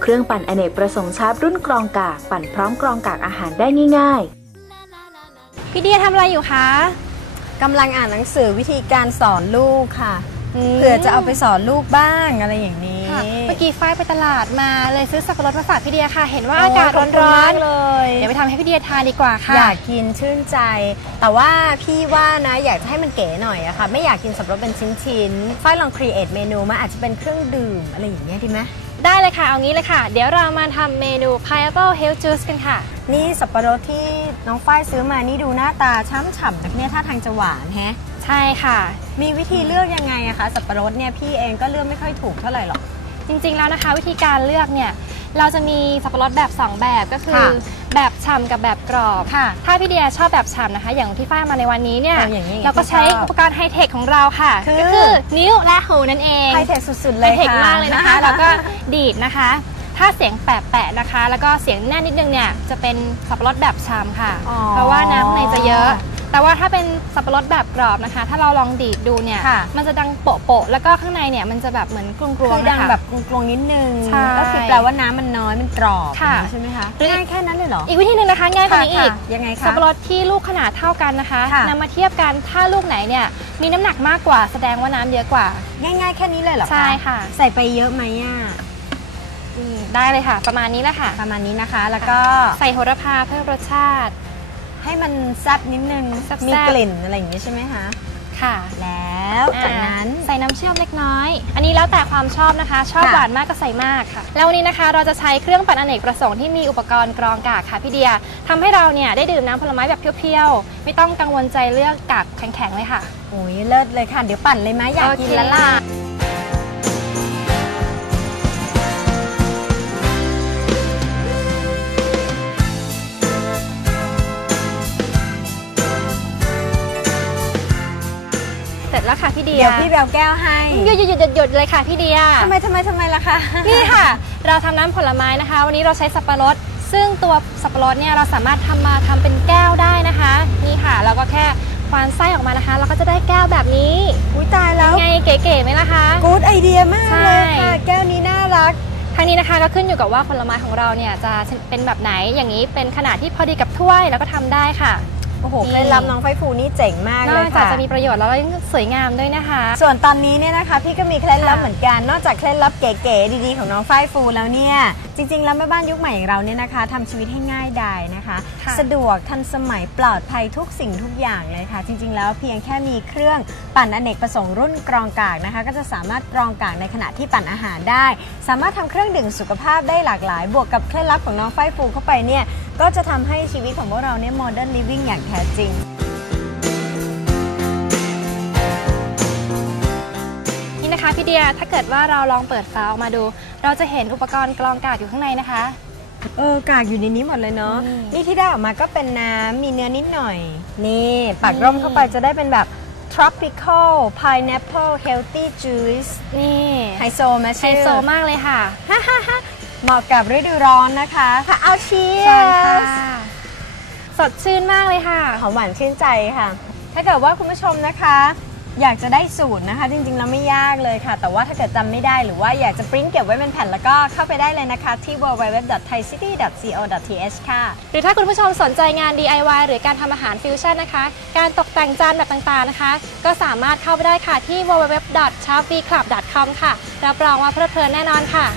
เครื่องปั่นอเนกประสงค์ชาร์ปรุ่นกรองกาก ปั่นพร้อมกรองกากอาหารได้ง่ายๆ พี่เดียทำอะไรอยู่คะกำลังอ่านหนังสือวิธีการสอนลูกค่ะมเผื่อจะเอาไปสอนลูกบ้างอะไรอย่างนี้ค่ะเมื่อกี้ฝ้ายไปตลาดมาเลยซื้อสับปะรดมาฝากพี่เดียค่ะ เห็นว่าโอากาศขบคุณร้อมานกเลยๆเดี๋ยวไปทำให้พี่เดียทานดีกว่าค่ะ อยากกินชื่นใจ แต่ว่าพี่ว่านะอยากจะให้มันเก๋หน่อยอะค่ะ ไม่อยากกินสับปะรดเป็นชิ้นๆฝ้ายลองครีเอทเมนูมาอาจจะเป็นเครื่องดื่มอะไรอย่างเงี้ยดีไหม ได้เลยค่ะ เอางี้เลยค่ะ เดี๋ยวเรามาทำเมนู pineapple health juice กันค่ะ นี่สับปะรดที่น้องฝ้ายซื้อมานี่ดูหน้าตาช้ำฉ่ำแต่เนี่ยท่าทางจะหวานแฮะ ใช่ค่ะ มีวิธีเลือกยังไงอะคะ สับปะรดเนี่ยพี่เองก็เลือกไม่ค่อยถูกเท่าไหร่หรอก จริงๆแล้วนะคะ วิธีการเลือกเนี่ย เราจะมีสับปะรดแบบ 2 แบบก็คือ ค่ะแบบฉ่ำกับแบบกรอบค่ะถ้าพี่เดียชอบแบบฉ่ำนะคะ อย่างที่ฝ้ายมาในวันนี้เนี่ยเอาอย่างนี้เราก็ใช้ที่ชอบอุปกรณ์ไฮเทคของเราค่ะ คือ ก็คือนิ้วและหูนั่นเองไฮเทคสุดๆไฮเลยเทคค่ะมากเลยนะคะ แล้วก็ดีดนะคะ ถ้าเสียงแปะๆนะคะ แล้วก็เสียงแน่นนิดนึงเนี่ยจะเป็นสับปะรดแบบฉ่ำค่ะ อ๋อ เพราะว่าน้ำข้างในจะเยอะ แต่ว่าถ้าเป็นสับปะรดแบบกรอบนะคะ ถ้าเราลองดีดดูเนี่ย ค่ะ มันจะดังโปะๆแล้วก็ข้างในเนี่ยมันจะแบบเหมือนกลวงๆคือดังนะคะ แบบกลวงๆนิดนึง ใช่ก็คือแปลว่าน้ำมันน้อยมันกรอบค่ะอย่างนี้ใช่ไหมคะหรือ ง่ายแค่นั้นเลยเหรออีกวิธีหนึ่งนะคะง่ายกว่านี้อีก ค่ะยังไงคะ สับปะรดที่ลูกขนาดเท่ากันนะคะค่ะ นำมาเทียบกันถ้าลูกไหนเนี่ยมีน้ำหนักมากกว่าแสดงว่าน้ำเยอะกว่า ง่ายๆแค่นี้เลยเหรอคะใช่ค่ะใส่ไปเยอะไหมอะอืมได้เลยค่ะ ประมาณนี้แหละค่ะ ประมาณนี้นะคะ แล้วก็ใส่โหระพาเพิ่มรสชาติ ให้มันแซ่บนิดนึงแซ่บๆ มีกลิ่นอะไรอย่างนี้ใช่ไหมคะค่ะแล้วจากนั้น อ่าใส่น้ำเชื่อมเล็กน้อย อันนี้แล้วแต่ความชอบนะคะ ชอบค่ะ หวานมากก็ใส่มากค่ะ แล้ววันนี้นะคะเราจะใช้เครื่องปั่นอเนกประสงค์ที่มีอุปกรณ์กรองกากค่ะพี่เดียทำให้เราเนี่ยได้ดื่มน้ำผลไม้แบบเพียวๆ ไม่ต้องกังวลใจเลือกกากแข็งๆเลยค่ะ โอ้ยเลิศเลยค่ะ เดี๋ยวปั่นเลยไหมอยากกินโอเค แล้วล่ะ แล้วค่ะพี่เดียเดี๋ยวพี่แบวแก้วให้หยุดหยุดหยุดหยุดหยุดเลยค่ะพี่เดียทำไมทำไมทำไมล่ะคะนี่ค่ะ เราทำน้ำผลไม้นะคะ วันนี้เราใช้สับปะรด ซึ่งตัวสับปะรดเนี่ยเราสามารถทำมาทำเป็นแก้วได้นะคะนี่ค่ะเราก็แค่ควานไส้ออกมานะคะเราก็จะได้แก้วแบบนี้อุ้ยตายแล้วไงเก๋ๆไหมล่ะคะกู๊ดไอเดียมากใช่เลยค่ะแก้วนี้น่ารักทางนี้นะคะก็ขึ้นอยู่กับว่าผลไม้ของเราเนี่ยจะเป็นแบบไหนอย่างนี้เป็นขนาดที่พอดีกับถ้วยแล้วก็ทำได้ค่ะ โอ้โหนี่เคล็ดลับน้องไฟฟูนี่เจ๋งมากนเลอกยจากค่ะ จะมีประโยชน์แล้วยังสวยงามด้วยนะคะ ส่วนตอนนี้เนี่ยนะคะพี่ก็มีเคล็ดลับค่ะเหมือนกัน นอกจากเคล็ดลับเก๋ๆดีๆของน้องฝ้ายฟูแล้วเนี่ยจริงๆแล้วแม่บ้านยุคใหม่อย่างเราเนี่ยนะคะทำชีวิตให้ง่ายดายนะคะ ค่ะ สะดวกทันสมัยปลอดภัยทุกสิ่งทุกอย่างเลยค่ะ จริง ๆ แล้วเพียงแค่มีเครื่องปั่นอเนกประสงค์รุ่นกรองกากนะคะ ก็จะสามารถกรองกากในขณะที่ปั่นอาหารได้ สามารถทำเครื่องดื่มสุขภาพได้หลากหลาย บวกกับเคล็ดลับของน้องฝ้ายฟูเข้าไปเนี่ย ก็จะทำให้ชีวิตของพวกเราเนี่ยโมเดิร์นลิฟวิ่งอย่างแท้จริง นี่นะคะพี่เดียถ้าเกิดว่าเราลองเปิดฝาออกมาดู เราจะเห็นอุปกรณ์กรองกากอยู่ข้างในนะคะ เออกากอยู่ในนี้หมดเลยเนาะ อืม นี่ที่ได้ออกมาก็เป็นน้ำมีเนื้อนิดหน่อย นี่ปักร่มเข้าไปจะได้เป็นแบบ tropical pineapple healthy juice นี่ไฮโซไหมไฮชื่อโซมากเลยค่ะ เหมาะกับฤดูร้อนนะคะค่ะเอาเชีเชิญยค่ะร์สดชื่นมากเลยค่ะ หอมหวานชื่นใจค่ะ ถ้าเกิดว่าคุณผู้ชมนะคะ อยากจะได้สูตรนะคะ จริงๆแล้วไม่ยากเลยค่ะ แต่ว่าถ้าเกิดจำไม่ได้หรือว่าอยากจะปริ้นเก็บไว้เป็นแผ่นแล้วก็เข้าไปได้เลยนะคะที่ www.thaicity.co.th ค่ะ หรือถ้าคุณผู้ชมสนใจงาน DIY หรือการทำอาหารฟิวชั่นนะคะ การตกแต่งจานแบบต่างๆนะคะ ก็สามารถเข้าไปได้ค่ะที่ www.chopfclub.com ค่ะรับรองว่าเพลิดเพลินแน่นอนค่ะ